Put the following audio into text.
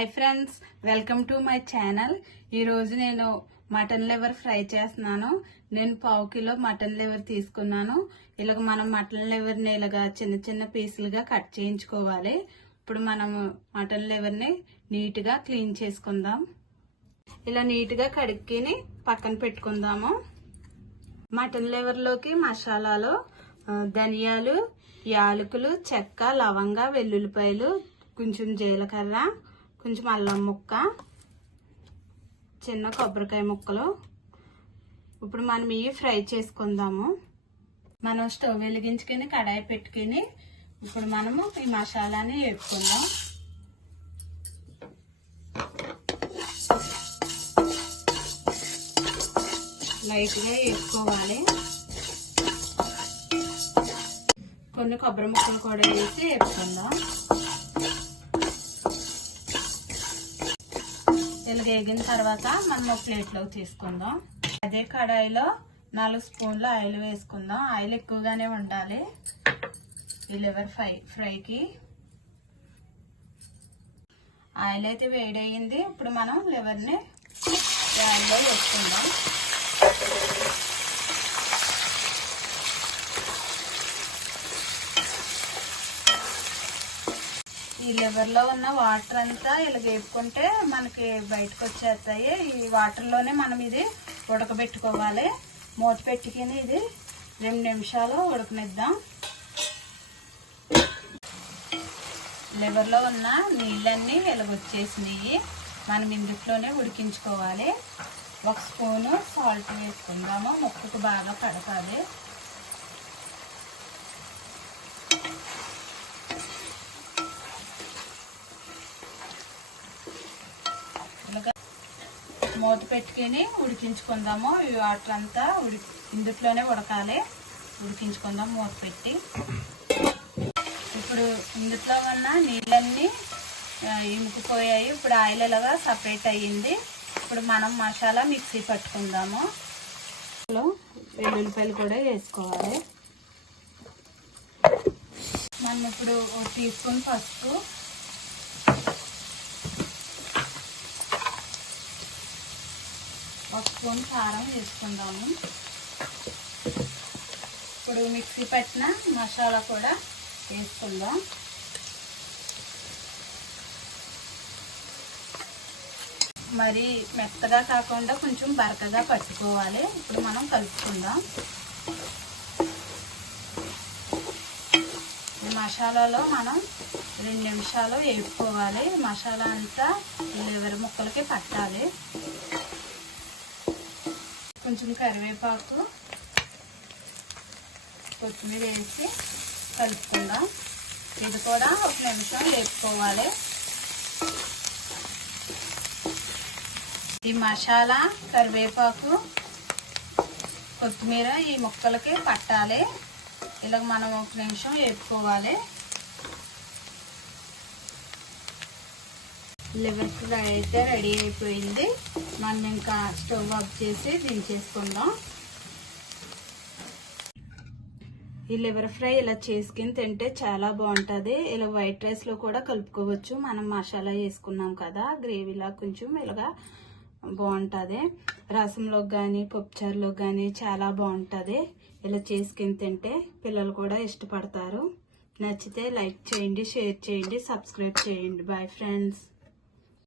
Hi friends, welcome to my channel. ఈరోజు నేను mutton liver fry చేస్తున్నాను. నేను 1/2 కిలో మటన్ లివర్ తీసుకున్నాను. ఇలాగ మనం మటన్ లివర్ని ఇలాగా చిన్న చిన్న పీసులుగా కట్ చేయించుకోవాలి. ఇప్పుడు మనము మటన్ లివర్ని నీట్గా క్లీన్ చేసుకుందాం. ఇలా నీట్గా కడుక్కొని పక్కన పెట్టుకుందాము. మటన్ లివర్లోకి మసాలాలు ధనియాలు, యాలకులు, చెక్క, లవంగ, వెల్లుల్లిపాయలు, కొంచెం జీలకర్ర, కొంచెం అల్లం ముక్క, చిన్న కొబ్బరికాయ ముక్కలు. ఇప్పుడు మనం ఇవి ఫ్రై చేసుకుందాము. మనం స్టవ్ వెలిగించుకొని కడాయి పెట్టుకుని ఇప్పుడు మనము ఈ మసాలాని వేపుకుందాం. లైట్గా వేపుకోవాలి. కొన్ని కొబ్బరి ముక్కలు కూడా వేసి వేపుకుందాం. ఇలా వేగిన తర్వాత మనం ఒక ప్లేట్లోకి తీసుకుందాం. అదే కడాయిలో 4 స్పూన్ల ఆయిల్ వేసుకుందాం. ఆయిల్ ఎక్కువగానే ఉండాలి ఈ లివర్ ఫ్రైకి. ఆయిల్ అయితే వేడయింది. ఇప్పుడు మనం లివర్ని ఆయిల్లో వేసుకుందాం. ఈ లివర్లో ఉన్న వాటర్ అంతా ఇలా వేపుకుంటే మనకి బయటకు వచ్చేస్తాయి. ఈ వాటర్లోనే మనం ఇది ఉడకబెట్టుకోవాలి. మూత పెట్టుకుని ఇది 2 నిమిషాలు ఉడకనిద్దాం. లివర్లో ఉన్న నీళ్ళన్నీ వెలుగొచ్చేసినాయి. మనం ఇందులోనే ఉడికించుకోవాలి. 1 స్పూను సాల్ట్ వేసుకుందాము. ముక్కకు బాగా పడతాది. మూత పెట్టుకుని ఉడికించుకుందాము. ఈ వాటర్ అంతా ఇందులోనే ఉడకాలి. ఉడికించుకుందాం మూత పెట్టి. ఇప్పుడు ఇందులో ఉన్న నీళ్ళన్నీ ఇంకిపోయాయి. ఇప్పుడు ఆయిల్ ఇలాగా సపరేట్ అయ్యింది. ఇప్పుడు మనం మసాలా మిక్సీ పట్టుకుందాము. వెల్లుల్లిపాయలు కూడా వేసుకోవాలి. మనం ఇప్పుడు 1 టీ స్పూన్ పసుపు, 1 స్పూన్ కారం వేసుకుందాము. ఇప్పుడు మిక్సీ పట్టిన మసాలా కూడా వేసుకుందాం. మరి మెత్తగా కాకుండా కొంచెం బరకగా పట్టుకోవాలి. ఇప్పుడు మనం కలుపుకుందాం. ఈ మసాలాలో మనం 2 నిమిషాలు వేపుకోవాలి. మసాలా అంతా లివర్ ముక్కలకి పట్టాలి. కొంచెం కరివేపాకు, కొత్తిమీర వేసి కలుపుకుందాం. ఇది కూడా 1 నిమిషం వేపుకోవాలి. ఈ మసాలా, కరివేపాకు, కొత్తిమీర ఈ ముక్కలకి పట్టాలి. ఇలా మనం 1 నిమిషం వేపుకోవాలి. లివర్ ఫ్రై అయితే రెడీ అయిపోయింది. మనం ఇంకా స్టవ్ ఆఫ్ చేసి దించేసుకుందాం. ఈ లివర్ ఫ్రై ఇలా చేసుకుని తింటే చాలా బాగుంటుంది. ఇలా వైట్ రైస్లో కూడా కలుపుకోవచ్చు. మనం మసాలా వేసుకున్నాం కదా, గ్రేవీలా కొంచెం ఇలాగా బాగుంటుంది. రసంలోకి కానీ పప్పుచారులోకి కానీ చాలా బాగుంటుంది. ఇలా చేసుకుని తింటే పిల్లలు కూడా ఇష్టపడతారు. నచ్చితే లైక్ చేయండి, షేర్ చేయండి, సబ్స్క్రైబ్ చేయండి. Bye friends.